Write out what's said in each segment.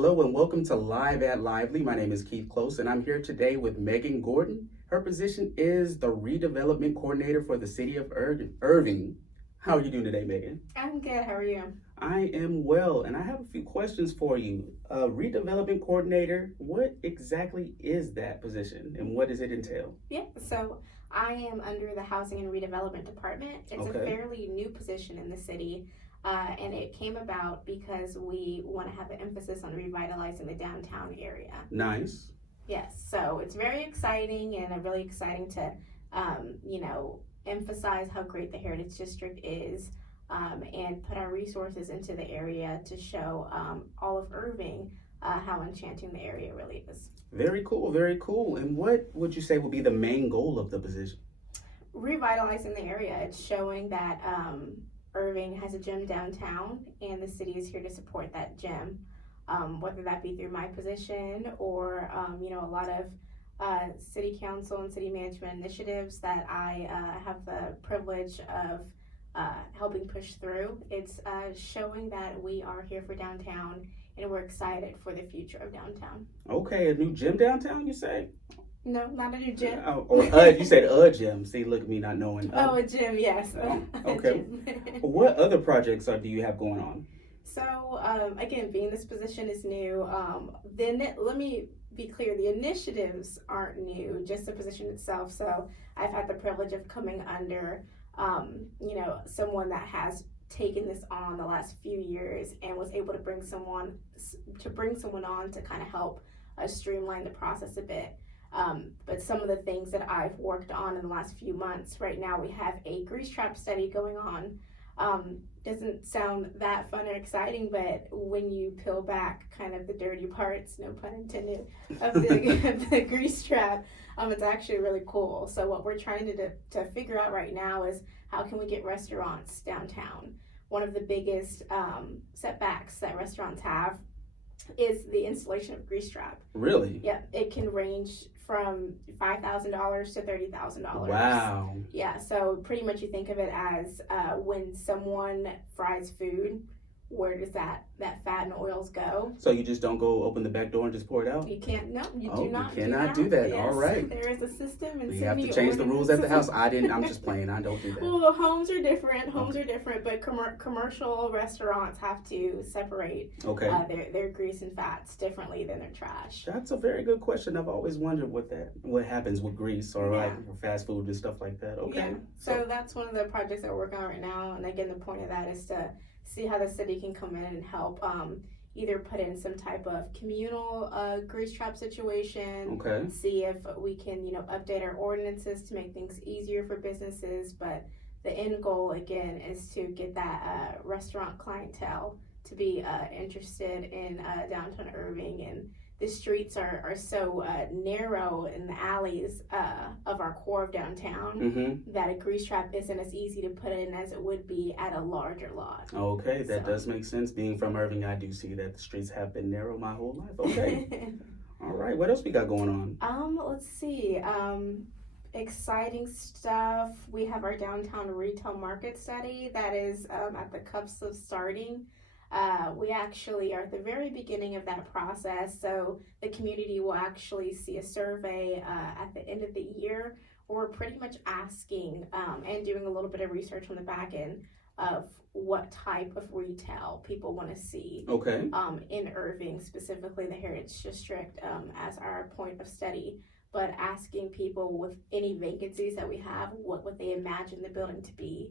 Hello and welcome to Live at Lively. My name is Keith Close and I'm here today with Megan Gordon. Her position is the Redevelopment Coordinator for the City of Irving. How are you doing today, Megan? I'm good. How are you? I am well, and I have a few questions for you. Redevelopment Coordinator, what exactly is that position and what does it entail? Yeah, so I am under the Housing and Redevelopment Department. It's a fairly new position in the city, and it came about because we want to have an emphasis on revitalizing the downtown area. Nice. Yes, so it's very exciting and really exciting to, emphasize how great the Heritage District is. And put our resources into the area to show all of Irving how enchanting the area really is. Very cool, very cool. And what would you say would be the main goal of the position? Revitalizing the area. It's showing that Irving has a gym downtown and the city is here to support that gym, whether that be through my position or, a lot of city council and city management initiatives that I have the privilege of helping push through. It's showing that we are here for downtown and we're excited for the future of downtown. Okay, a new gym downtown, you say? No, not a new gym. You said a gym. See, look at me not knowing. A gym, yes. Okay. What other projects do you have going on? So, again, being this position is new, let me be clear, the initiatives aren't new, just the position itself. So I've had the privilege of coming under someone that has taken this on the last few years and was able to bring someone on to kind of help streamline the process a bit. But some of the things that I've worked on in the last few months, right now we have a grease trap study going on. Doesn't sound that fun or exciting, but when you peel back kind of the dirty parts, no pun intended, of the grease trap, it's actually really cool. So what we're trying to figure out right now is how can we get restaurants downtown? One of the biggest setbacks that restaurants have is the installation of grease trap. Really? Yeah, it can range from $5,000 to $30,000. Wow. Yeah, so pretty much you think of it as when someone fries food, where does that fat and oils go? So you just don't go open the back door and just pour it out? You can't. No, you do not. You cannot do that. Yes, all right. There is a system, and you have to change the rules at the house. I'm just playing. I don't do that. Well, homes are different. But commercial restaurants have to separate their grease and fats differently than their trash. That's a very good question. I've always wondered what happens with grease or like fast food and stuff like that. Okay. Yeah. So that's one of the projects that we're working on right now, and again, the point of that is to see how the city can come in and help either put in some type of communal grease trap situation, see if we can, update our ordinances to make things easier for businesses. But the end goal, again, is to get that restaurant clientele to be interested in downtown Irving. And the streets are so narrow in the alleys of our core of downtown that a grease trap isn't as easy to put in as it would be at a larger lot. Okay, that does make sense. Being from Irving, I do see that the streets have been narrow my whole life. Okay. All right, what else we got going on? Let's see. Exciting stuff. We have our downtown retail market study that is at the cusp of starting. We actually are at the very beginning of that process, so the community will actually see a survey at the end of the year where we're pretty much asking and doing a little bit of research on the back end of what type of retail people want to see in Irving, specifically the Heritage District, as our point of study. But asking people with any vacancies that we have, what would they imagine the building to be?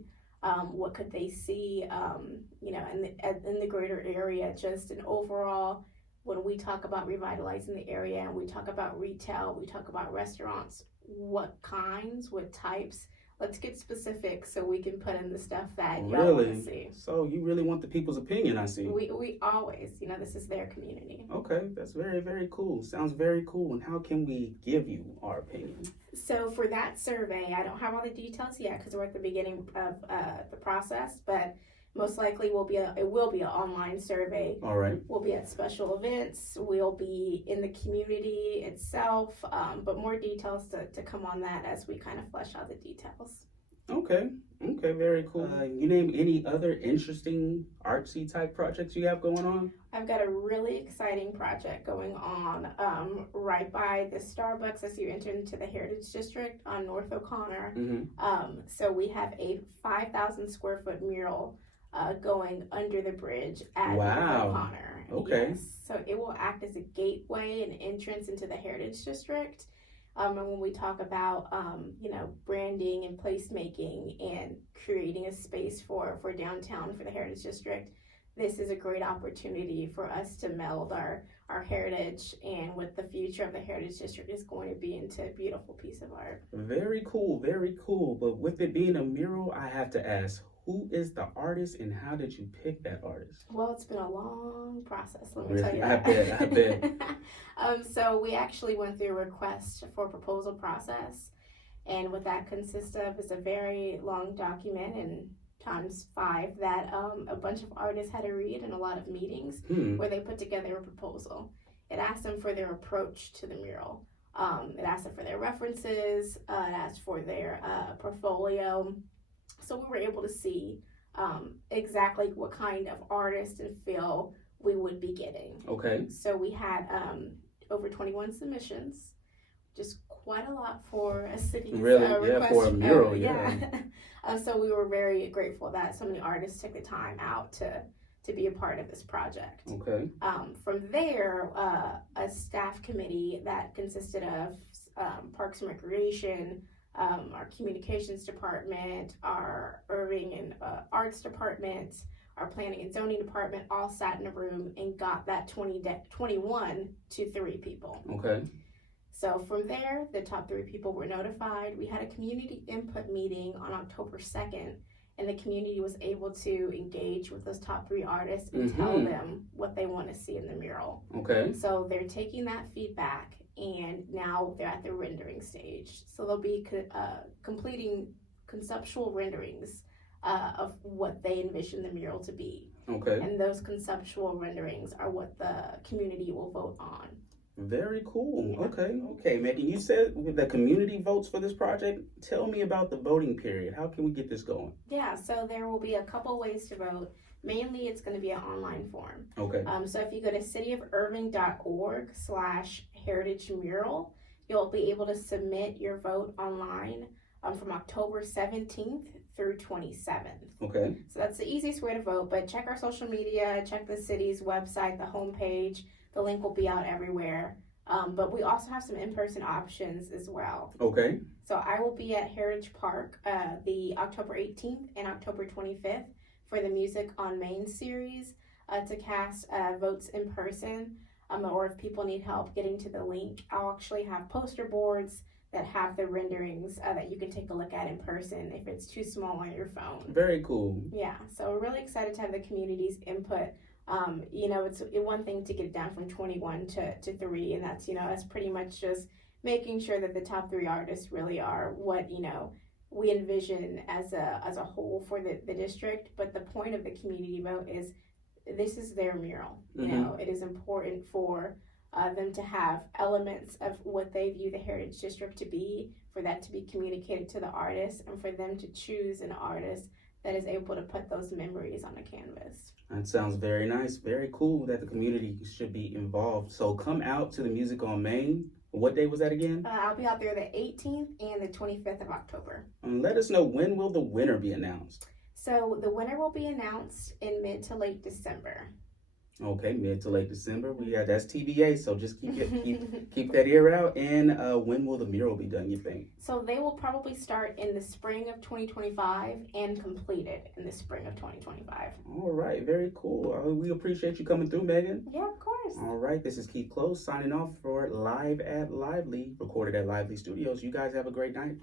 What could they see, in the greater area, just an overall, when we talk about revitalizing the area and we talk about retail, we talk about restaurants, what kinds, what types, let's get specific so we can put in the stuff that y'all want to see. So you really want the people's opinion, I see. We always, this is their community. Okay, that's very, very cool. Sounds very cool. And how can we give you our opinion? So for that survey, I don't have all the details yet because we're at the beginning of the process, but most likely it will be an online survey. All right. We'll be at special events. We'll be in the community itself, but more details to come on that as we kind of flesh out the details. Okay. Okay, very cool. You name any other interesting artsy type projects you have going on? I've got a really exciting project going on right by the Starbucks as you enter into the Heritage District on North O'Connor. So we have a 5,000 square foot mural going under the bridge at North O'Connor. Okay. Yes. So it will act as a gateway and entrance into the Heritage District. And when we talk about, branding and placemaking and creating a space for downtown for the Heritage District, this is a great opportunity for us to meld our heritage and what the future of the Heritage District is going to be into a beautiful piece of art. Very cool, very cool. But with it being a mural, I have to ask, who is the artist and how did you pick that artist? Well, it's been a long process, let me tell you that. I bet. So we actually went through a request for proposal process, and what that consists of is a very long document and times 5 that a bunch of artists had to read in a lot of meetings where they put together a proposal. It asked them for their approach to the mural. It asked them for their references. It asked for their portfolio. So we were able to see exactly what kind of artist and feel we would be getting. Okay. So we had over 21 submissions, just quite a lot for a city. Really? Request. For a mural, So we were very grateful that so many artists took the time out to be a part of this project. Okay. From there, a staff committee that consisted of Parks and Recreation, our communications department, our Irving and arts department, our planning and zoning department all sat in a room and got that 21 to 3 people. Okay. So from there, the top 3 people were notified. We had a community input meeting on October 2nd, and the community was able to engage with those top 3 artists and tell them what they want to see in the mural. Okay. So they're taking that feedback, and now they're at the rendering stage. So they'll be completing conceptual renderings of what they envision the mural to be. Okay. And those conceptual renderings are what the community will vote on. Very cool. Yeah. Okay, Megan, you said the community votes for this project. Tell me about the voting period. How can we get this going? Yeah, so there will be a couple ways to vote. Mainly, it's going to be an online form. Okay. So if you go to cityofirving.org/heritage mural, you'll be able to submit your vote online from October 17th through 27th. Okay. So that's the easiest way to vote, but check our social media, check the city's website, the homepage. The link will be out everywhere. But we also have some in-person options as well. Okay. So I will be at Heritage Park the October 18th and October 25th for the Music on Main series to cast votes in person. Or if people need help getting to the link, I'll actually have poster boards that have the renderings that you can take a look at in person if it's too small on your phone. Very cool. Yeah, so we're really excited to have the community's input. It's one thing to get it down from 21 to 3, and that's pretty much just making sure that the top 3 artists really are what, we envision as a whole for the district. But the point of the community vote is this is their mural. It is important for them to have elements of what they view the Heritage District to be, for that to be communicated to the artist, and for them to choose an artist that is able to put those memories on a canvas. That sounds very nice. Very cool that the community should be involved. So come out to the Music on Main. What day was that again? I'll be out there the 18th and the 25th of October. And let us know, when will the winner be announced? So the winner will be announced in mid to late December. Okay, mid to late December. That's TBA, so just keep that ear out. And when will the mural be done, you think? So they will probably start in the spring of 2025 and complete it in the spring of 2025. All right, very cool. We appreciate you coming through, Megan. Yeah, of course. All right, this is Keith Close signing off for Live at Lively, recorded at Lively Studios. You guys have a great night.